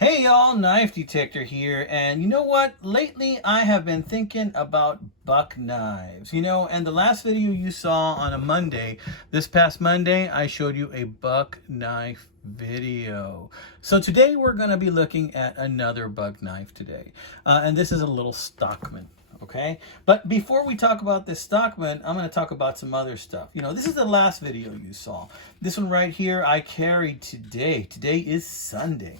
Hey y'all, Knife Detector here, and you know what? Lately I have been thinking about buck knives. And the last video you saw on a Monday, this past Monday, I showed you a buck knife video. So today we're going to be looking at another buck knife today, and this is a little Stockman. Okay, but before we talk about this Stockman, I'm going to talk about some other stuff. This is the last video you saw. This one right here I carried today. Today is Sunday.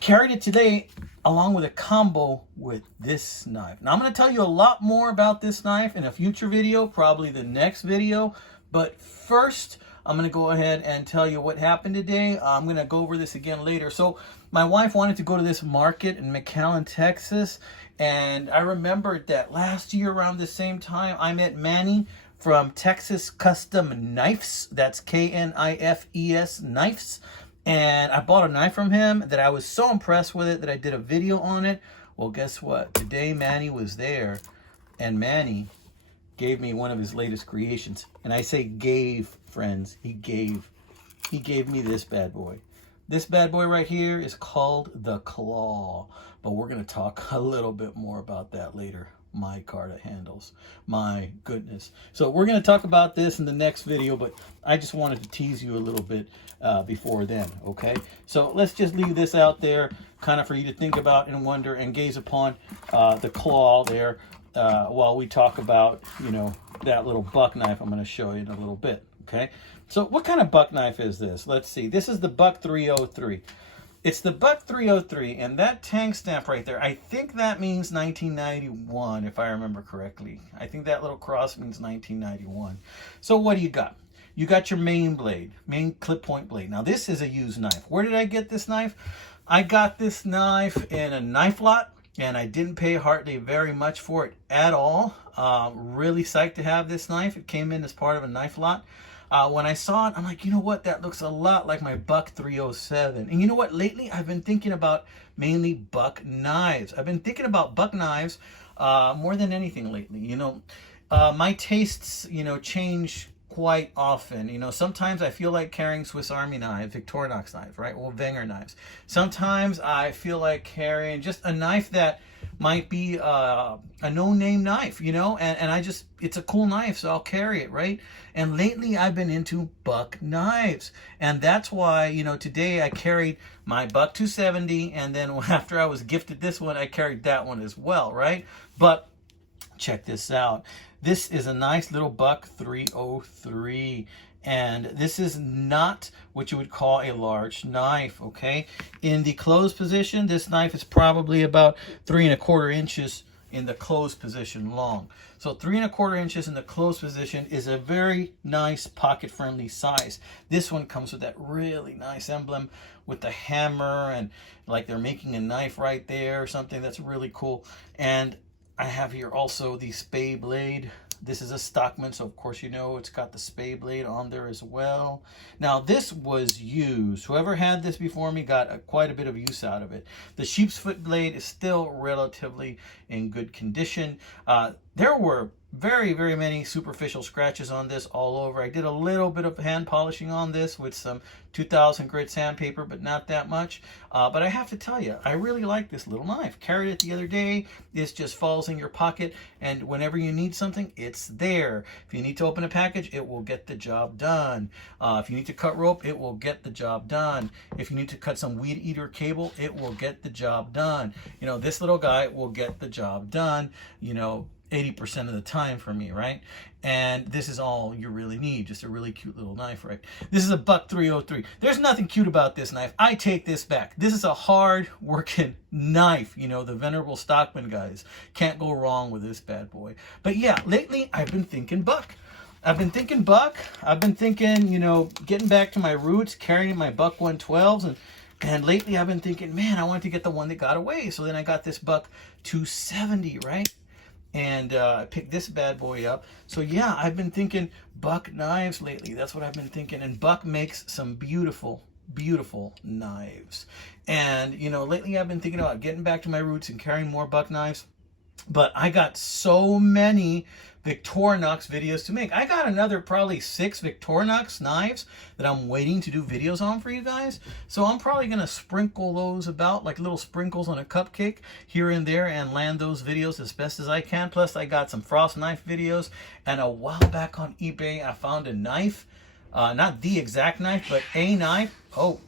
Carried it today along with a combo with this knife. Now I'm going to tell you a lot more about this knife in a future video, probably the next video. But first, I'm going to go ahead and tell you what happened today. I'm going to go over this again later. So my wife wanted to go to this market in McAllen, Texas. And I remembered that last year around the same time, I met Manny from Texas Custom Knifes. That's Knifes Knifes. And I bought a knife from him that I was so impressed with it that I did a video on it. Well, guess what? Today Manny was there, and Manny gave me one of his latest creations. And I say gave, friends. He gave me this bad boy. This bad boy right here is called the Claw. But we're going to talk a little bit more about that later. My card handles. My goodness. So we're going to talk about this in the next video, but I just wanted to tease you a little bit before then, okay? So let's just leave this out there kind of for you to think about and wonder and gaze upon the Claw there while we talk about, that little buck knife I'm going to show you in a little bit, okay? So what kind of buck knife is this? Let's see. This is the Buck 303. It's the Buck 303, and that tank stamp right there, I think that means 1991, if I remember correctly. I think that little cross means 1991. So what do you got? You got your main blade, main clip point blade. Now this is a used knife. Where did I get this knife? I got this knife in a knife lot, and I didn't pay hardly very much for it at all. Really psyched to have this knife. It came in as part of a knife lot. When I saw it, I'm like, you know what? That looks a lot like my Buck 307. And you know what? Lately, I've been thinking about mainly buck knives. I've been thinking about buck knives more than anything lately. My tastes, change quite often. Sometimes I feel like carrying Swiss Army knives, Victorinox knives, right? Or Wenger knives. Sometimes I feel like carrying just a knife that might be a no-name knife, and it's a cool knife, so I'll carry it, right? And lately I've been into buck knives, and that's why, today I carried my Buck 270, and then after I was gifted this one, I carried that one as well, right? But check this out. This is a nice little Buck 303. And this is not what you would call a large knife, okay? In the closed position, this knife is probably about 3¼ inches in the closed position long. So 3¼ inches in the closed position is a very nice pocket-friendly size. This one comes with that really nice emblem with the hammer and like they're making a knife right there or something. That's really cool. And I have here also the spay blade. This is a Stockman, so of course it's got the spay blade on there as well. Now this was used. Whoever had this before me got quite a bit of use out of it. The sheep's foot blade is still relatively in good condition. There were very, very many superficial scratches on this all over. I did a little bit of hand polishing on this with some 2000 grit sandpaper, but not that much. But I have to tell you, I really like this little knife. Carried it the other day. This just falls in your pocket, and whenever you need something, it's there. If you need to open a package, it will get the job done. If you need to cut rope, it will get the job done. If you need to cut some weed eater cable, it will get the job done. This little guy will get the job done, 80% of the time for me, right? And this is all you really need, just a really cute little knife, right? This is a Buck 303. There's nothing cute about this knife. I take this back. This is a hard working knife. The venerable Stockman guys can't go wrong with this bad boy. But yeah, lately I've been thinking buck. I've been thinking buck. I've been thinking, getting back to my roots, carrying my Buck 112s, and lately I've been thinking, man, I wanted to get the one that got away. So then I got this Buck 270, right? And I picked this bad boy up. So yeah, I've been thinking buck knives lately. That's what I've been thinking. And Buck makes some beautiful, beautiful knives. And lately I've been thinking about getting back to my roots and carrying more buck knives. But I got so many Victorinox videos to make. I got another probably 6 Victorinox knives that I'm waiting to do videos on for you guys. So I'm probably going to sprinkle those about like little sprinkles on a cupcake here and there and land those videos as best as I can. Plus I got some frost knife videos, and a while back on eBay I found a knife, not the exact knife, but a knife. Oh,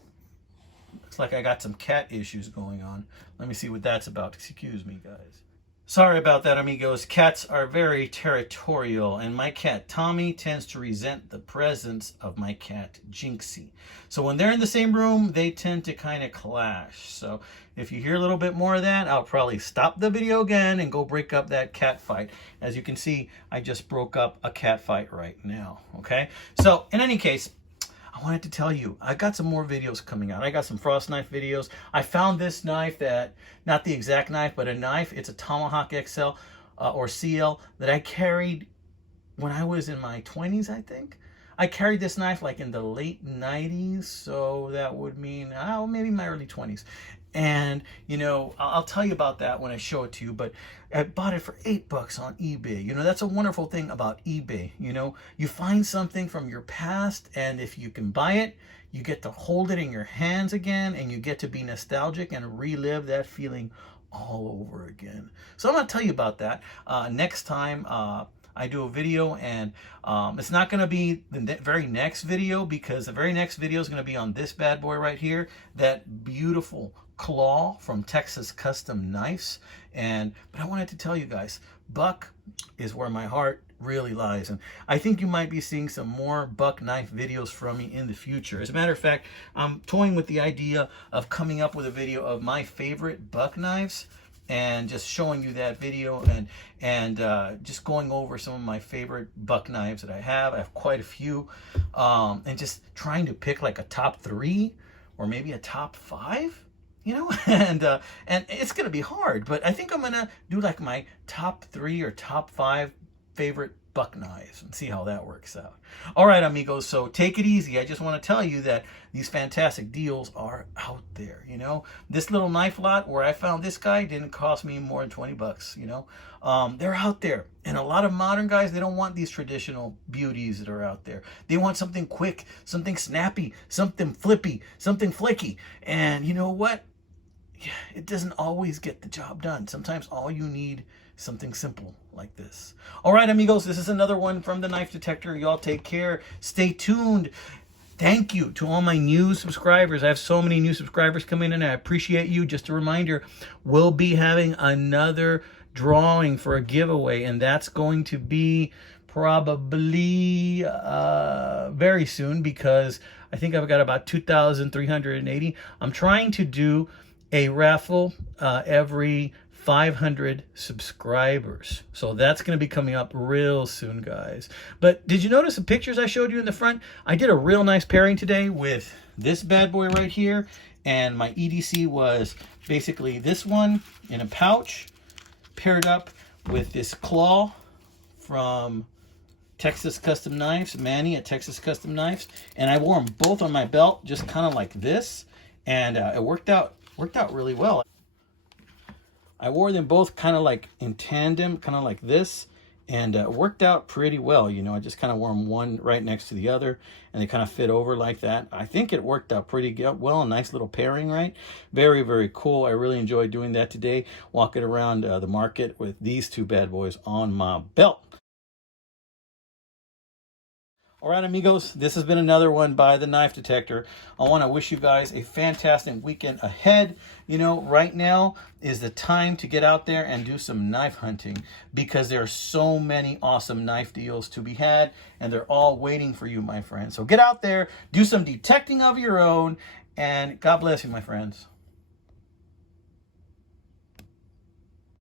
looks like I got some cat issues going on. Let me see what that's about. Excuse me, guys. Sorry about that, amigos. Cats are very territorial, and my cat Tommy tends to resent the presence of my cat Jinxie. So when they're in the same room, they tend to kind of clash. So if you hear a little bit more of that, I'll probably stop the video again and go break up that cat fight. As you can see, I just broke up a cat fight right now, okay? So in any case, I wanted to tell you, I got some more videos coming out. I got some frost knife videos. I found this knife that, not the exact knife, but a knife. It's a Tomahawk XL or CL that I carried when I was in my 20s, I think. I carried this knife like in the late 90s, so that would mean, maybe my early 20s. And, you know, I'll tell you about that when I show it to you, but I bought it for $8 on eBay. You know, that's a wonderful thing about eBay. You know, you find something from your past, and if you can buy it, you get to hold it in your hands again, and you get to be nostalgic and relive that feeling all over again. So I'm going to tell you about that next time I do a video, and it's not going to be the very next video, because the very next video is going to be on this bad boy right here, that beautiful claw from Texas Custom Knives. But I wanted to tell you guys, buck is where my heart really lies, and I think you might be seeing some more buck knife videos from me in the future. As a matter of fact, I'm toying with the idea of coming up with a video of my favorite buck knives and just showing you that video, and just going over some of my favorite buck knives that I have. I have quite a few, and just trying to pick like a top 3 or maybe a top 5, you know. And it's gonna be hard, but I think I'm gonna do like my top 3 or top 5 favorite buck knives and see how that works out. All right, amigos, so take it easy. I just want to tell you that these fantastic deals are out there. You know, this little knife lot where I found this guy didn't cost me more than 20 bucks. You know, they're out there, and a lot of modern guys, they don't want these traditional beauties that are out there. They want something quick, something snappy, something flippy, something flaky. And you know what? It doesn't always get the job done. Sometimes all you need is something simple like this. All right, amigos, this is another one from the Knife Detector. Y'all take care. Stay tuned. Thank you to all my new subscribers. I have so many new subscribers coming in, and I appreciate you. Just a reminder, we'll be having another drawing for a giveaway, and that's going to be probably very soon, because I think I've got about 2,380. I'm trying to do a raffle every 500 subscribers. So that's going to be coming up real soon, guys. But did you notice the pictures I showed you in the front? I did a real nice pairing today with this bad boy right here. And my EDC was basically this one in a pouch paired up with this claw from Texas Custom Knives, Manny at Texas Custom Knives. And I wore them both on my belt, just kind of like this. And it worked out really well. I wore them both kind of like in tandem, kind of like this, and it worked out pretty well. You know, I just kind of wore them one right next to the other, and they kind of fit over like that. I think it worked out pretty well. A nice little pairing, right? Very, very cool. I really enjoyed doing that today, walking around the market with these two bad boys on my belt. All right, amigos, this has been another one by the Knife Detector. I want to wish you guys a fantastic weekend ahead. You know, right now is the time to get out there and do some knife hunting, because there are so many awesome knife deals to be had, and they're all waiting for you, my friends. So get out there, do some detecting of your own, and God bless you, my friends.